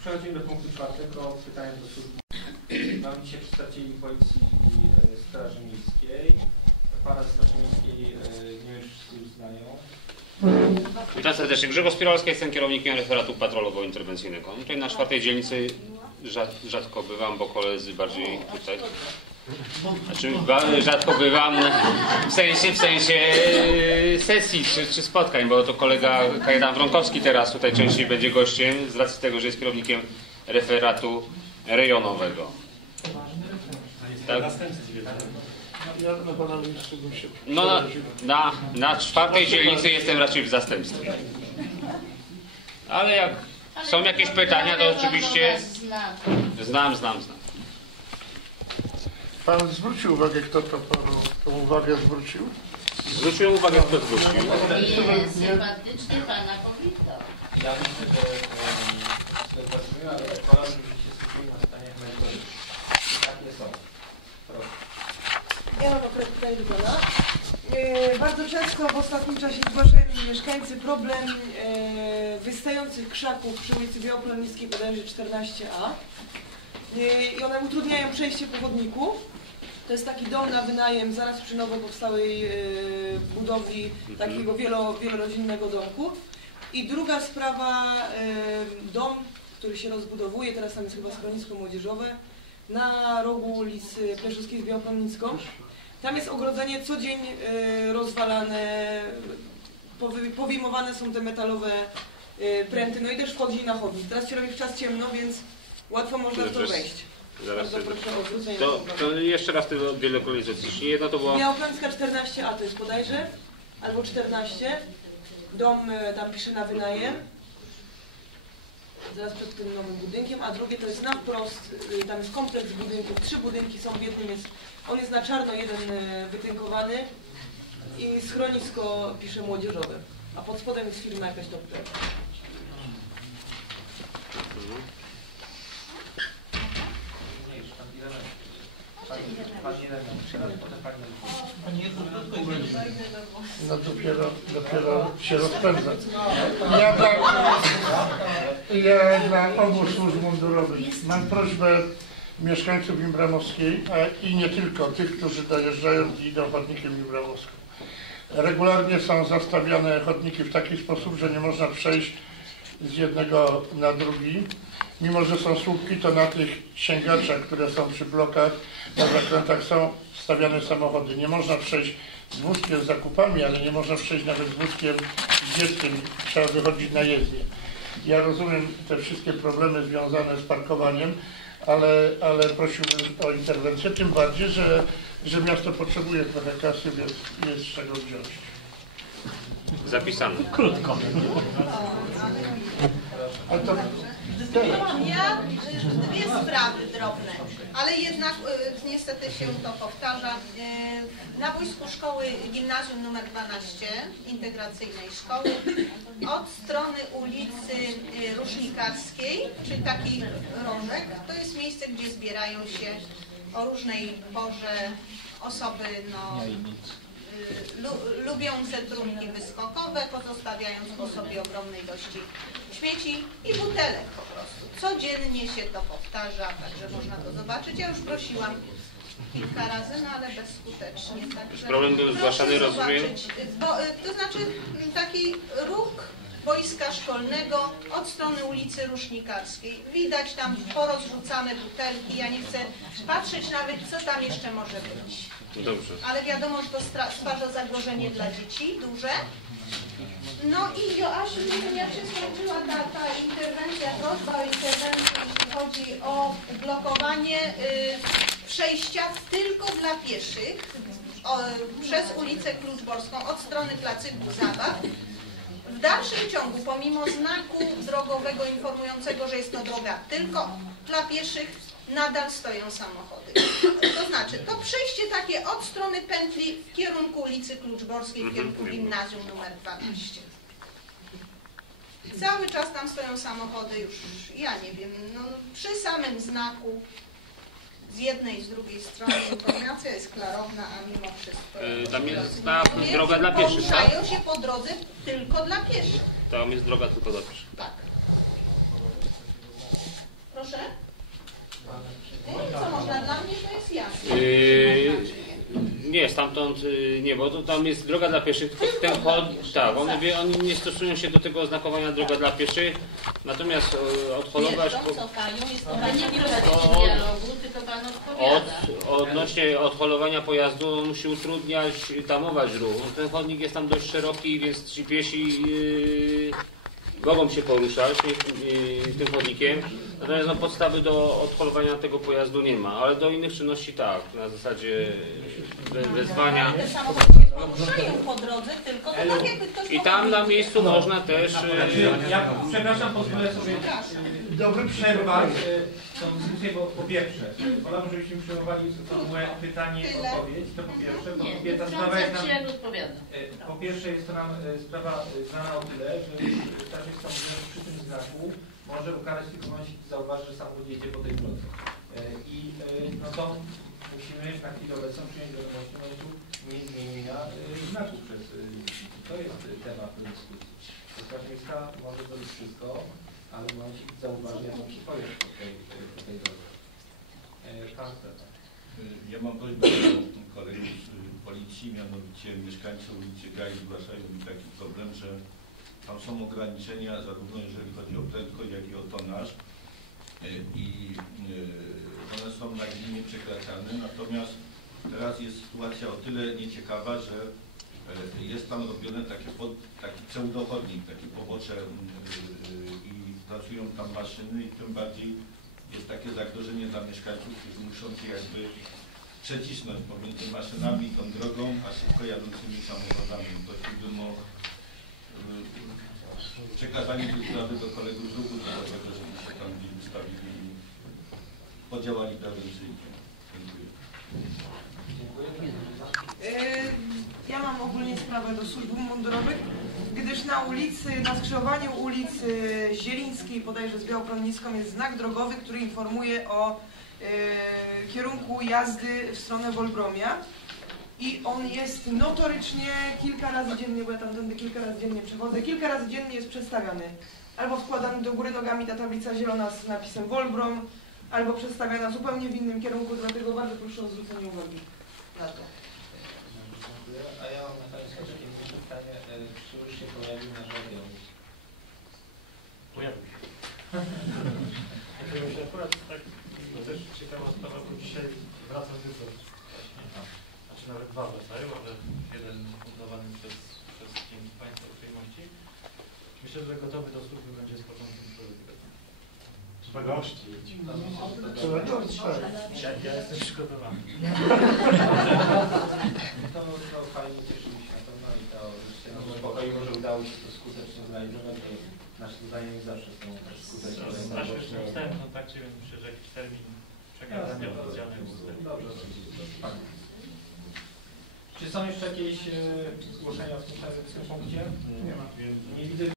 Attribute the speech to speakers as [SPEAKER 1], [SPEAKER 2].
[SPEAKER 1] Przechodzimy do punktu czwartego, pytania do służb. Mamy dzisiaj przedstawicieli Policji i e, Straży Miejskiej. Pana ze Straży Miejskiej e, nie wiem, czy wszyscy już znają.
[SPEAKER 2] Witam serdecznie. Grzegorz Spiralski, jestem kierownikiem referatu patrolowo-interwencyjnego. Tutaj na czwartej dzielnicy rzad- rzadko bywam, bo koledzy bardziej tutaj. Znaczy rzadko bywam w sensie, w sensie e, sesji czy, czy spotkań, bo to kolega Kajetan Wronkowski teraz tutaj częściej będzie gościem z racji tego, że jest kierownikiem referatu rejonowego. Tak? No na, na, na czwartej dzielnicy jestem raczej w zastępstwie. Ale jak są jakieś pytania, to oczywiście znam, znam, znam.
[SPEAKER 3] Pan zwrócił uwagę, kto to panu tą uwagę zwrócił?
[SPEAKER 2] Zwróciłem uwagę, kto zwrócił. Jest sympatyczny pana powitał. Ja myślę, że sobie patrzymy, ale
[SPEAKER 4] odpowiadam, żebyście skupiły na pytaniach merytorycznych. Takie są. Proszę. Ja mam akurat pytanie do Pana. E, Bardzo często w ostatnim czasie zgłaszają mi mieszkańcy problem e, wystających krzaków przy ulicy Białopolnickiej bodajże 14a. E, I one utrudniają przejście po chodniku. To jest taki dom na wynajem zaraz przy nowo powstałej e, budowli takiego wielo, wielorodzinnego domku. I druga sprawa, e, dom, który się rozbudowuje, teraz tam jest chyba schronisko młodzieżowe, na rogu ulicy Pleszowskiej z Białopolnicką. Tam jest ogrodzenie co dzień e, rozwalane, powy- powyjmowane są te metalowe pręty, no i też wchodzi na chodnik. Teraz się robi w czas ciemno, więc łatwo można w to wejść. Zaraz Bardzo
[SPEAKER 2] proszę o zwrócenie To, uwagi. to jeszcze raz te dwie lokalizacje. Jedno to było...
[SPEAKER 4] Białopolska 14a to jest bodajże, albo 14. Dom e, tam pisze na wynajem. Zaraz przed tym nowym budynkiem, a drugie to jest na wprost, y, tam jest kompleks budynków, trzy budynki są w jednym, jest, on jest na czarno jeden y, wytynkowany i schronisko pisze młodzieżowe, a pod spodem jest firma jakaś top Mniejszy,
[SPEAKER 3] pan Irena. Pan, pan Irena. Teraz potem pani Irena. No dopiero, dopiero się rozpędza. Ja dla, ja dla obu służb mundurowych mam prośbę mieszkańców Imbramowskiej, i nie tylko, tych, którzy dojeżdżają i idą chodnikiem Imbramowską. Regularnie są zastawiane chodniki w taki sposób, że nie można przejść z jednego na drugi. Mimo, że są słupki, to na tych sięgaczach, które są przy blokach, na zakrętach są stawiane samochody. Nie można przejść z wózkiem z zakupami, ale nie można przejść nawet z wózkiem z dzieckiem. Trzeba wychodzić na jezdnię. Ja rozumiem te wszystkie problemy związane z parkowaniem, ale, ale prosiłbym o interwencję, tym bardziej, że, że miasto potrzebuje trochę kasy, więc jest z czego wziąć.
[SPEAKER 2] Zapisane. Ale
[SPEAKER 5] to. Ja y, dwie sprawy drobne, ale jednak y, niestety się to powtarza. Y, Na boisku szkoły gimnazjum nr 12, integracyjnej szkoły, od strony ulicy Różnikarskiej, czyli taki rożek, to jest miejsce, gdzie zbierają się o różnej porze osoby no, y, lu, lubiące trunki wyskokowe, pozostawiając po sobie ogromne ilości śmieci i butelek po prostu. Codziennie się to powtarza, także można to zobaczyć. Ja już prosiłam kilka razy, no ale bezskutecznie.
[SPEAKER 2] Także Problem był zgłaszany, rozumiem? zobaczyć,
[SPEAKER 5] Bo, y, to znaczy m, taki ruch boiska szkolnego od strony ulicy Rusznikarskiej. Widać tam porozrzucane butelki. Ja nie chcę patrzeć nawet, co tam jeszcze może być. Dobrze. Ale wiadomo, że to stwarza zagrożenie dla dzieci duże. No i Joasiu, jak się skończyła ta, ta interwencja, prośba o interwencję, jeśli chodzi o blokowanie y, przejścia tylko dla pieszych o, przez ulicę Kluczborską od strony placyku Zabaw. W dalszym ciągu, pomimo znaku drogowego informującego, że jest to droga tylko dla pieszych, nadal stoją samochody. To znaczy, to przejście takie od strony pętli w kierunku ulicy Kluczborskiej, w kierunku gimnazjum numer 12. Cały czas tam stoją samochody już, ja nie wiem, no, przy samym znaku z jednej i z drugiej strony informacja jest klarowna, a mimo wszystko... E,
[SPEAKER 2] tam jest ta droga dla pieszych,
[SPEAKER 5] tak? Się po drodze tylko dla pieszych.
[SPEAKER 2] Tam jest droga tylko do pieszych. Tak. Stamtąd y, nie, bo to tam jest droga dla pieszych, tylko ten chod, tak, one, oni nie stosują się do tego oznakowania droga dla pieszych, natomiast e, odholować
[SPEAKER 5] cofają, jest to nie nie dialogu, tylko pan odpowiada.
[SPEAKER 2] od, odnośnie odholowania pojazdu on musi utrudniać, tamować ruch. Ten chodnik jest tam dość szeroki, więc ci piesi yy, mogą się poruszać tym chodnikiem. Natomiast no, podstawy do odholowania tego pojazdu nie ma, ale do innych czynności tak, na zasadzie we- wezwania. Te
[SPEAKER 5] samochody nie poruszają po drodze, tylko to tak jakby ktoś
[SPEAKER 2] I tam na miejscu można też...
[SPEAKER 1] Ja, przepraszam, pozwolę sobie Dobry przerwać e, tą dyskusję, bo po pierwsze, wolałbym, żebyśmy przyjmowali formułę pytanie, Tyle. odpowiedź, to po pierwsze,
[SPEAKER 5] po Nie, ta sprawa jest nam, e,
[SPEAKER 1] po pierwsze jest to nam e, sprawa znana o tyle, że starzysta mówiąc przy tym znaku może ukarać tylko kiedy zauważy, że samochód jedzie po tej drodze. I no to musimy na chwilę obecną przyjąć do wiadomości no, tu nie zmienienia e, znaku przez to jest temat dyskusji. Miejska może zrobić wszystko, ale zauważy jakąś pojazd po tej, tej drodze. E,
[SPEAKER 6] Pan Stefan. Ja mam prośbę do kolegów policji, mianowicie mieszkańcy ulicy Gaj zgłaszają mi taki problem, że tam są ograniczenia zarówno jeżeli chodzi o prędkość, jak i o tonaż E, i e, one są nagminnie przekraczane, natomiast teraz jest sytuacja o tyle nieciekawa, że e, jest tam robione takie pod, taki pseudochodnik, takie pobocze e, i pracują tam maszyny i tym bardziej jest takie zagrożenie dla mieszkańców, którzy muszą się jakby przecisnąć pomiędzy maszynami tą drogą, a szybko jadącymi samochodami. Prosiłbym o y, przekazanie tej sprawy do kolegów z ruchu drogowego, żeby się tam gdzieś wystawili i podziałali prewencyjnie. Dziękuję.
[SPEAKER 4] Yy, Ja mam ogólnie sprawę do służb mundurowych, gdyż na ulicy, na skrzyżowaniu ulicy Zielińskiej, bodajże z Białopolnicką, jest znak drogowy, który informuje o yy, kierunku jazdy w stronę Wolbromia. I on jest notorycznie kilka razy dziennie, bo ja tamtędy kilka razy dziennie przechodzę, kilka razy dziennie jest przestawiany. Albo wkładany do góry nogami ta tablica zielona z napisem Wolbrom, albo przestawiana zupełnie w innym kierunku, dlatego bardzo proszę o zwrócenie uwagi na to.
[SPEAKER 1] A ja mam na koniec jeszcze jedno pytanie, e, czy już się pojawił nasz radiowóz?
[SPEAKER 7] Pojawił się. Pojawił się akurat tak, to też ciekawa sprawa, bo dzisiaj wracam wybór właśnie, znaczy nawet dwa wracają, ale jeden fundowany przez, przez pięć Państwa uprzejmości. Myślę, że gotowy do służby będzie z początkiem tygodnia.
[SPEAKER 3] Trzeba gości. Trzeba
[SPEAKER 1] gości, tak. Ja, ja jestem przygotowany. To, to fajnie cieszymy się na pewno i to życzę nam spokoju, że udało się to skutecznie zrealizować, bo nasze zadania nie zawsze są tak skuteczne.
[SPEAKER 7] Strasznie jeszcze wstęp w kontakcie, więc myślę, że jakiś termin przekazania oficjalnego. Dobrze, fajnie.
[SPEAKER 1] Czy są jeszcze jakieś e, zgłoszenia w tym, w tym punkcie?
[SPEAKER 8] Nie ma. Nie widzę.